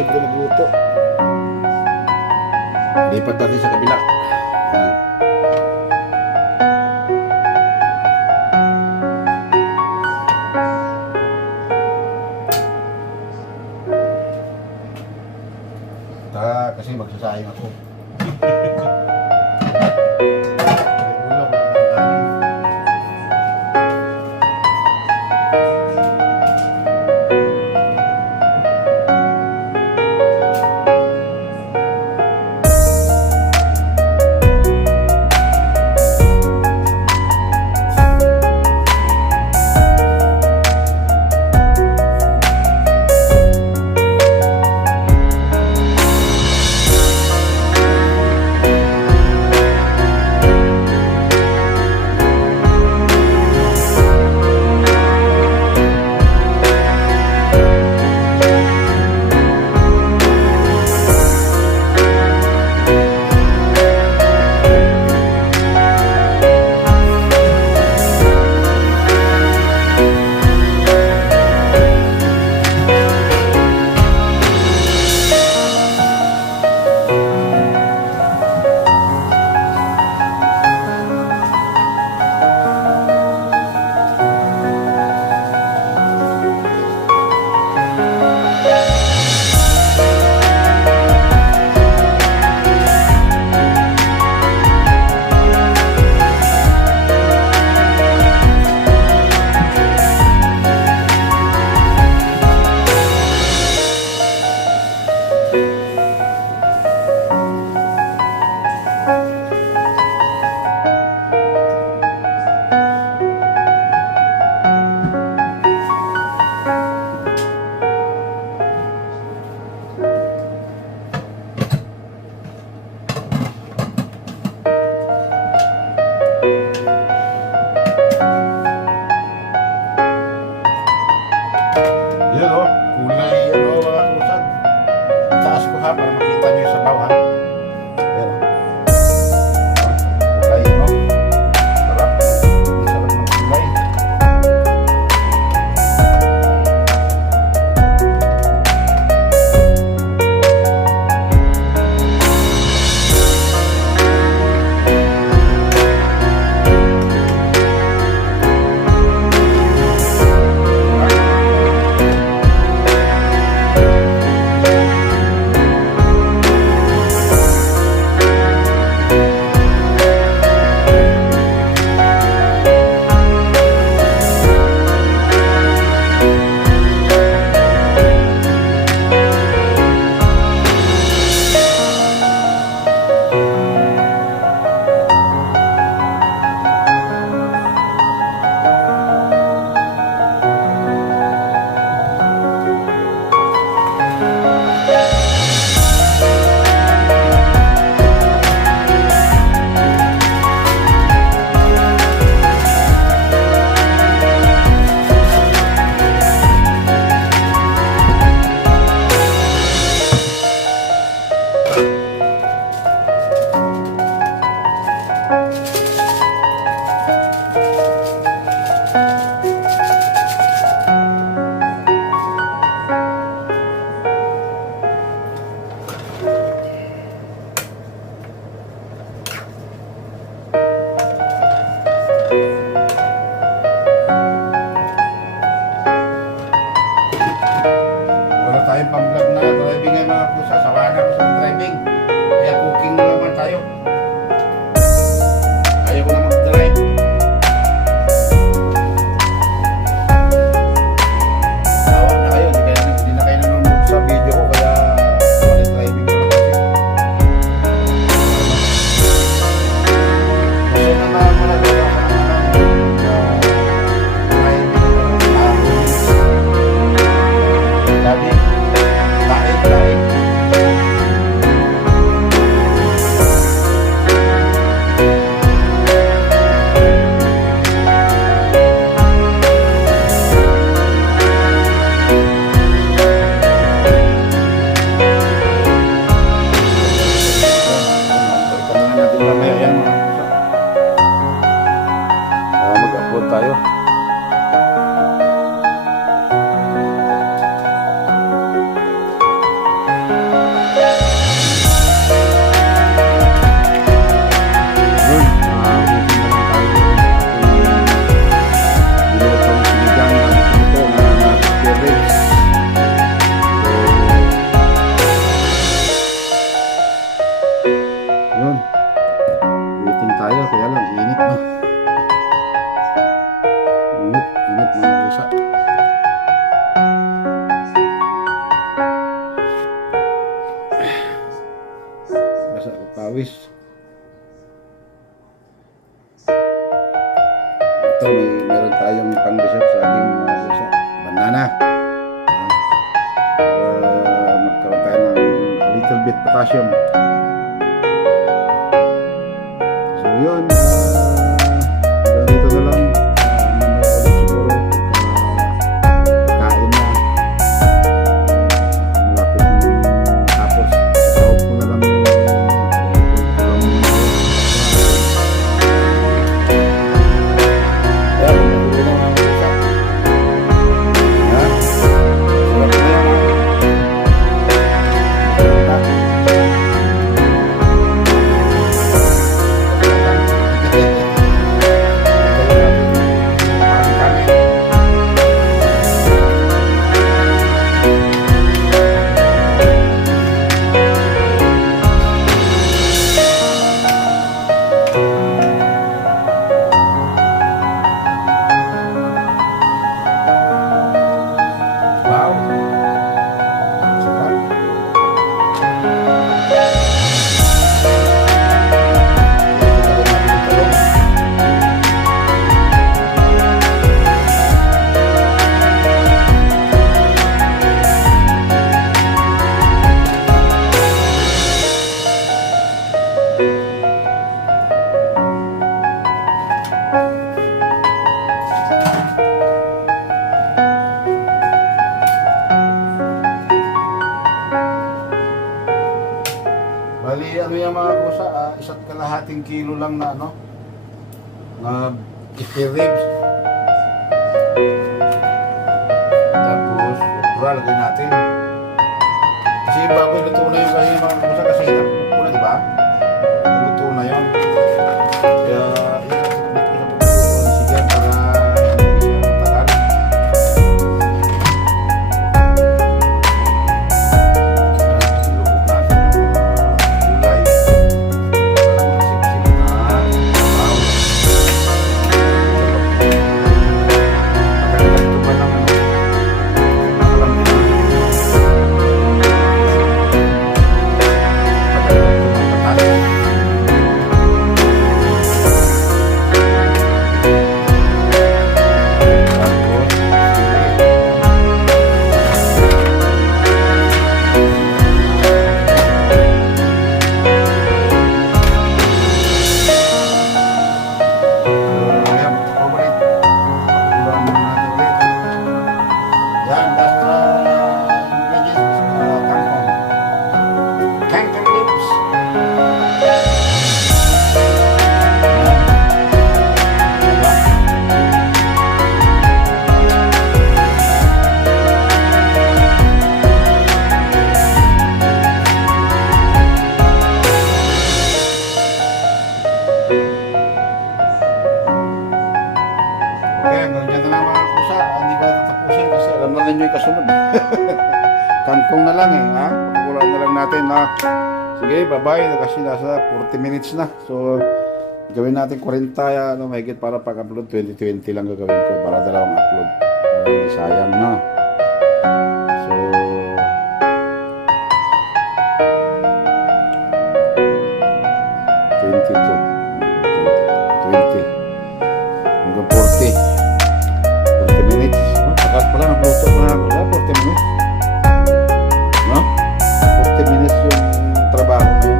siyempre magluto. Lipat natin sa kabila. Ayan. Kasi magsasayang ako. Yan o, kulay mga kusad. Taas ko ha, para makita nyo yung sabaw ha. Yan o. Kulay no. Sarap. Ang sarap ng kulay. Wala tayong pang-vlog na driving ay mga pusa. Sawa na ako sa driving. Kaya cooking na naman tayo. Ayaw ko na mag-drive. Sawa na kayo. Hindi na kayo nanonood sa video ko. Kaya wala driving ko lang kasi. Gusto na muna doon ako Lagi, lain. pawis. Ito, meron tayong pang-dessert sa ating banana. Para magkaroon tayo ng a little bit potassium. So yun, dito na lang. Mamaya ulit siguro kain na. Malapit na tapos. Sasahog ko na lang yung bali, ano yung mga kusa, 1.5 kilo lang na ano, na spare ribs. Tapos, okra lagay natin. Kasi bago luto na yun kasi mga kusa, kasi hinapok ko na, di ba? Luto na yun. Kaya, inasipit ko sa pagkakulisigyan para hindi siya matagal. Ninyo yung kasunod. Kangkong na lang ha. Pagkukulaan na lang natin ha. Sige, bye-bye. Kasi nasa 40 minutes na. So, gawin natin 40 ano, mahigit para pag-upload. 2020 lang gagawin ko para dalawang upload. Para hindi sayang na. So, hanggang 40 minutes. Tagal pala nagluto mga kusa, 40 minutes. No? 40 minutes yung trabaho na yun.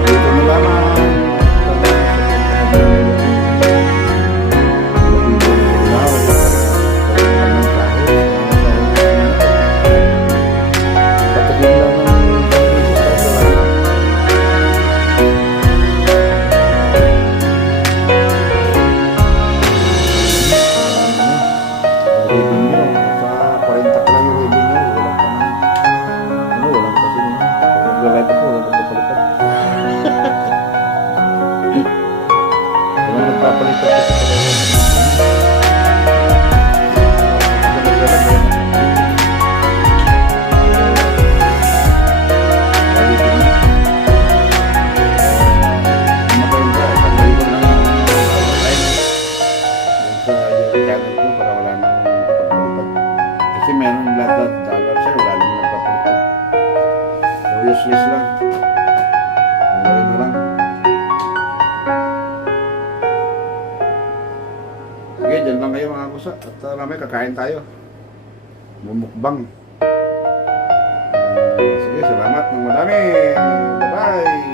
Dito na lamang. Papalitan kasi talaga yes lang. Tanggalin na lang. Sige, dyan lang kayo mga kusa. At mamaya kakain tayo. Mumukbang. Sige, salamat ng madami. Bye-bye.